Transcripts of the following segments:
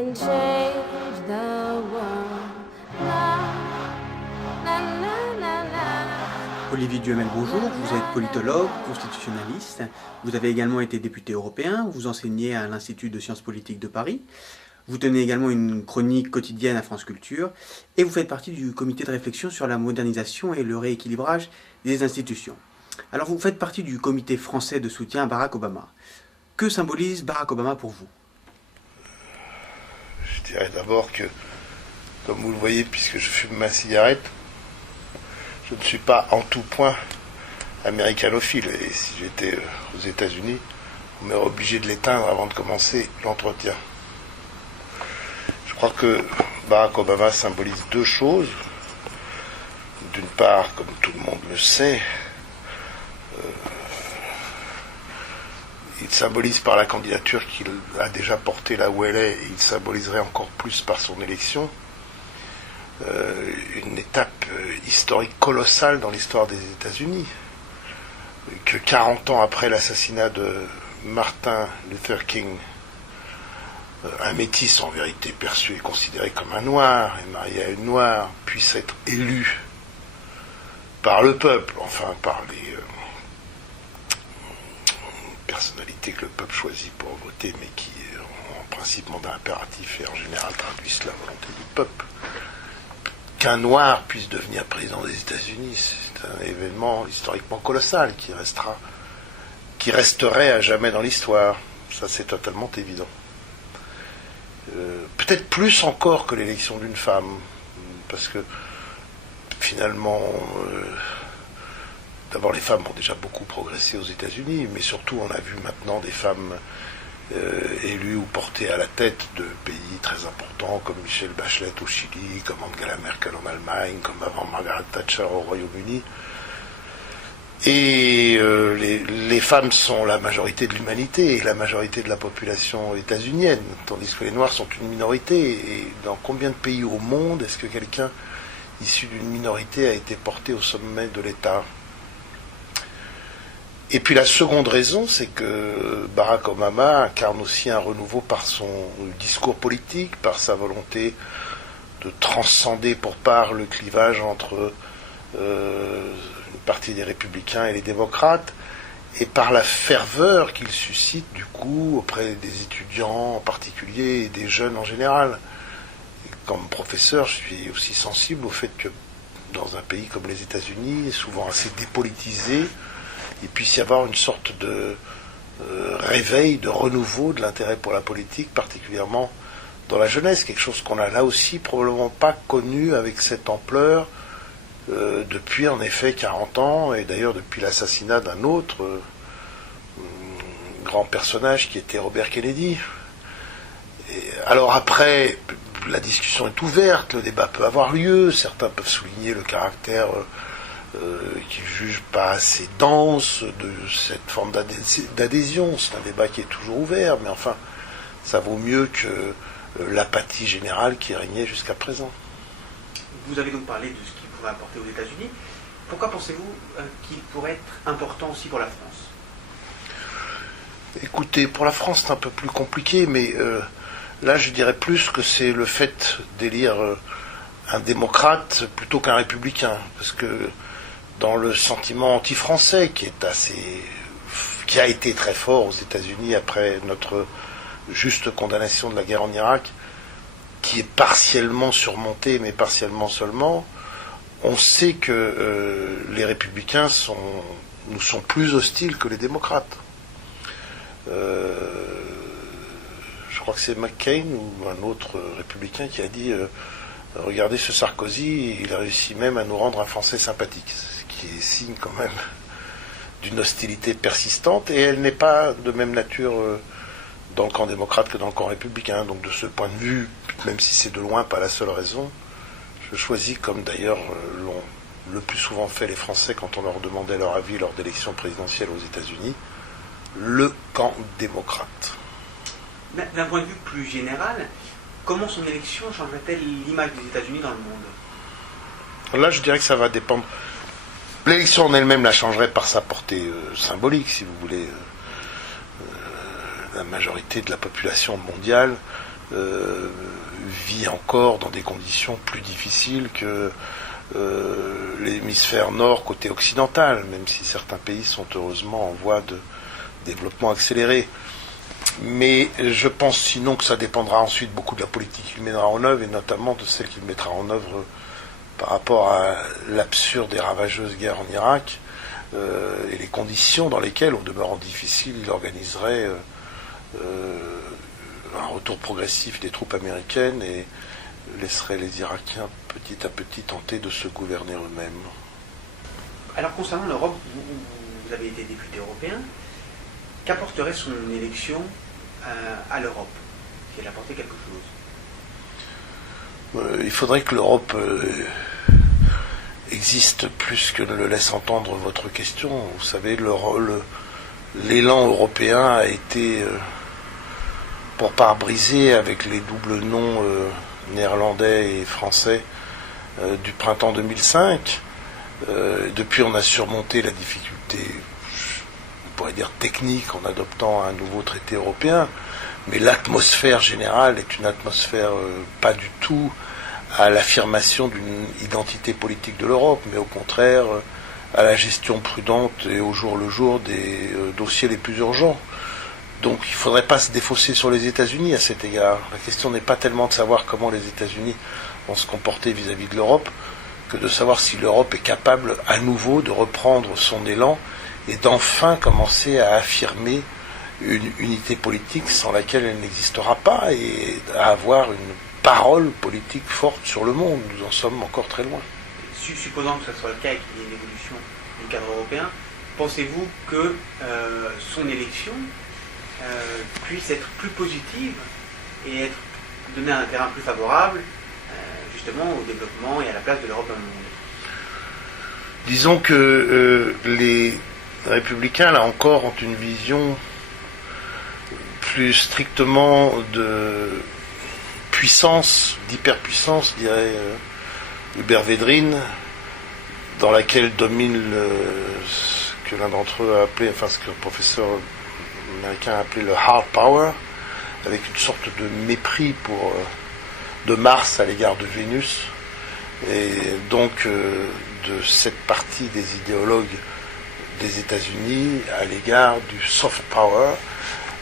can change the world. La, la, la, la, la. Olivier Duhamel, bonjour. Vous êtes politologue, constitutionnaliste. Vous avez également été député européen. Vous enseignez à l'Institut de sciences politiques de Paris. Vous tenez également une chronique quotidienne à France Culture. Et vous faites partie du comité de réflexion sur la modernisation et le rééquilibrage des institutions. Alors vous faites partie du comité français de soutien à Barack Obama. Que symbolise Barack Obama pour vous? Je dirais d'abord que, comme vous le voyez, puisque je fume ma cigarette, je ne suis pas en tout point américanophile. Et si j'étais aux États-Unis, on m'aurait obligé de l'éteindre avant de commencer l'entretien. Je crois que Barack Obama symbolise deux choses. D'une part, comme tout le monde le sait, il symbolise par la candidature qu'il a déjà portée là où elle est, et il symboliserait encore plus par son élection, une étape historique colossale dans l'histoire des États-Unis. Que 40 ans après l'assassinat de Martin Luther King, un métis en vérité perçu et considéré comme un noir et marié à une noire, puisse être élu par le peuple, enfin par les personnalités que le peuple choisit pour voter, mais qui ont en principe mandat impératif et en général traduisent la volonté du peuple. Qu'un noir puisse devenir président des États-Unis, c'est un événement historiquement colossal qui resterait à jamais dans l'histoire. Ça, c'est totalement évident. Peut-être plus encore que l'élection d'une femme, parce que finalement, d'abord les femmes ont déjà beaucoup progressé aux États-Unis, mais surtout on a vu maintenant des femmes élues ou portées à la tête de pays très importants comme Michelle Bachelet au Chili, comme Angela Merkel en Allemagne, comme avant Margaret Thatcher au Royaume-Uni. Et les femmes sont la majorité de l'humanité et la majorité de la population états-unienne, tandis que les Noirs sont une minorité. Et dans combien de pays au monde est-ce que quelqu'un issu d'une minorité a été porté au sommet de l'État? Et puis la seconde raison, c'est que Barack Obama incarne aussi un renouveau par son discours politique, par sa volonté de transcender pour part le clivage entre une partie des républicains et les démocrates, et par la ferveur qu'il suscite du coup auprès des étudiants en particulier et des jeunes en général. Et comme professeur, je suis aussi sensible au fait que dans un pays comme les États-Unis, souvent assez dépolitisé, il puisse y avoir une sorte de réveil, de renouveau de l'intérêt pour la politique, particulièrement dans la jeunesse, quelque chose qu'on n'a là aussi probablement pas connu avec cette ampleur depuis en effet 40 ans, et d'ailleurs depuis l'assassinat d'un autre grand personnage qui était Robert Kennedy. Et alors après, la discussion est ouverte, le débat peut avoir lieu, certains peuvent souligner le caractère qu'ils jugent pas assez dense de cette forme d'adhésion. C'est un débat qui est toujours ouvert, mais enfin, ça vaut mieux que l'apathie générale qui régnait jusqu'à présent. Vous avez donc parlé de ce qu'il pourrait apporter aux États-Unis. Pourquoi pensez-vous qu'il pourrait être important aussi pour la France? Écoutez, pour la France, c'est un peu plus compliqué, mais là, je dirais plus que c'est le fait d'élire un démocrate plutôt qu'un républicain, parce que dans le sentiment anti-français qui a été très fort aux États-Unis après notre juste condamnation de la guerre en Irak, qui est partiellement surmonté, mais partiellement seulement, on sait que les républicains nous sont plus hostiles que les démocrates. Je crois que c'est McCain ou un autre républicain qui a dit regardez ce Sarkozy, il réussit même à nous rendre un Français sympathique, ce qui est signe quand même d'une hostilité persistante, et elle n'est pas de même nature dans le camp démocrate que dans le camp républicain. Donc de ce point de vue, même si c'est de loin pas la seule raison, je choisis, comme d'ailleurs l'ont le plus souvent fait les Français quand on leur demandait leur avis lors d'élections présidentielles aux États-Unis, le camp démocrate. D'un point de vue plus général, comment son élection changerait-elle l'image des États-Unis dans le monde? Là, je dirais que ça va dépendre. L'élection en elle-même la changerait par sa portée symbolique, si vous voulez. La majorité de la population mondiale vit encore dans des conditions plus difficiles que l'hémisphère nord côté occidental, même si certains pays sont heureusement en voie de développement accéléré. Mais je pense sinon que ça dépendra ensuite beaucoup de la politique qu'il mènera en œuvre, et notamment de celle qu'il mettra en œuvre par rapport à l'absurde et ravageuse guerre en Irak, et les conditions dans lesquelles, au demeurant difficile, il organiserait un retour progressif des troupes américaines et laisserait les Irakiens petit à petit tenter de se gouverner eux-mêmes. Alors concernant l'Europe, vous avez été député européen, qu'apporterait son élection à l'Europe, si elle apportait quelque chose? Il faudrait que l'Europe existe plus que ne le laisse entendre votre question. Vous savez, l'élan européen a été, pour part brisé avec les doubles noms néerlandais et français du printemps 2005. Depuis, on a surmonté la difficulté, on pourrait dire technique, en adoptant un nouveau traité européen, mais l'atmosphère générale est une atmosphère pas du tout à l'affirmation d'une identité politique de l'Europe, mais au contraire à la gestion prudente et au jour le jour des dossiers les plus urgents. Donc il ne faudrait pas se défausser sur les États-Unis à cet égard. La question n'est pas tellement de savoir comment les États-Unis vont se comporter vis-à-vis de l'Europe, que de savoir si l'Europe est capable à nouveau de reprendre son élan et d'enfin commencer à affirmer une unité politique sans laquelle elle n'existera pas, et à avoir une parole politique forte sur le monde. Nous en sommes encore très loin. Supposant que ce soit le cas et qu'il y ait une évolution du cadre européen, pensez-vous que son élection puisse être plus positive et donner un terrain plus favorable justement au développement et à la place de l'Europe dans le monde? Disons que les républicains, là encore, ont une vision plus strictement de puissance, d'hyperpuissance, dirait Hubert Védrine, dans laquelle domine ce que l'un d'entre eux a appelé, enfin ce que le professeur américain a appelé le hard power, avec une sorte de mépris de Mars à l'égard de Vénus, et donc de cette partie des idéologues des États-Unis à l'égard du soft power,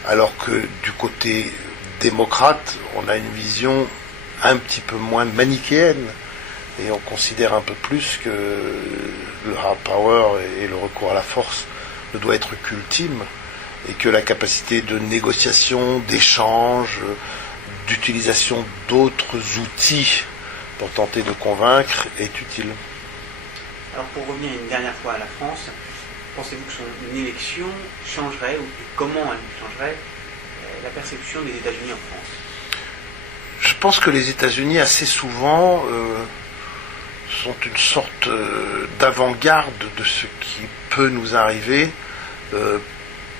alors que du côté démocrate, on a une vision un petit peu moins manichéenne, et on considère un peu plus que le hard power et le recours à la force ne doit être qu'ultime, et que la capacité de négociation, d'échange, d'utilisation d'autres outils pour tenter de convaincre est utile. Alors pour revenir une dernière fois à la France, pensez-vous que son élection changerait, ou comment elle changerait la perception des États-Unis en France? Je pense que les États-Unis, assez souvent, sont une sorte d'avant-garde de ce qui peut nous arriver,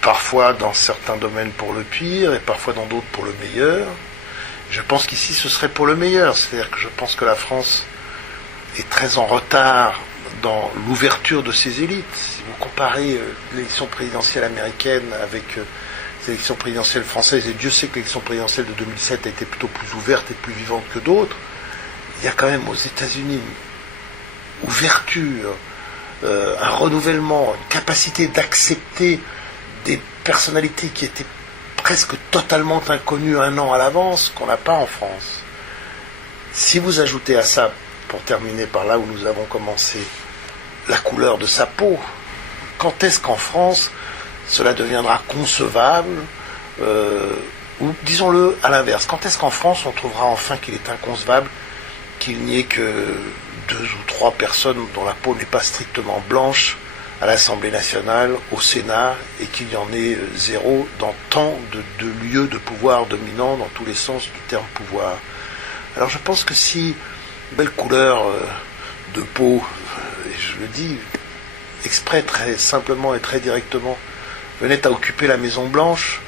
parfois dans certains domaines pour le pire et parfois dans d'autres pour le meilleur. Je pense qu'ici ce serait pour le meilleur, c'est-à-dire que je pense que la France est très en retard dans l'ouverture de ses élites. Si vous comparez l'élection présidentielle américaine avec l'élection présidentielle française, et Dieu sait que l'élection présidentielle de 2007 a été plutôt plus ouverte et plus vivante que d'autres, il y a quand même aux États-Unis une ouverture, un renouvellement, une capacité d'accepter des personnalités qui étaient presque totalement inconnues un an à l'avance, qu'on n'a pas en France. Si vous ajoutez à ça, pour terminer par là où nous avons commencé, la couleur de sa peau, quand est-ce qu'en France cela deviendra concevable, ou disons-le à l'inverse, quand est-ce qu'en France on trouvera enfin qu'il est inconcevable qu'il n'y ait que 2 ou 3 personnes dont la peau n'est pas strictement blanche à l'Assemblée nationale, au Sénat, et qu'il y en ait 0 dans tant de lieux de pouvoir dominants dans tous les sens du terme pouvoir. Alors je pense que si une belle couleur de peau, et je le dis exprès très simplement et très directement, venait à occuper la Maison Blanche,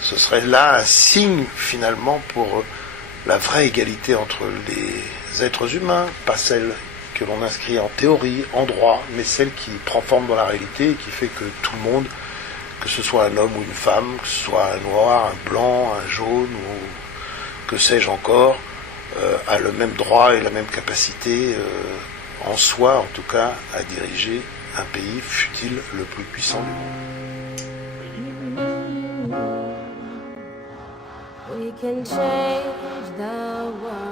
ce serait là un signe finalement pour la vraie égalité entre les êtres humains, pas celle que l'on inscrit en théorie, en droit, mais celle qui prend forme dans la réalité et qui fait que tout le monde, que ce soit un homme ou une femme, que ce soit un noir, un blanc, un jaune que sais-je encore, a le même droit et la même capacité, en soi en tout cas, à diriger un pays, fût-il le plus puissant du monde. We can change the world.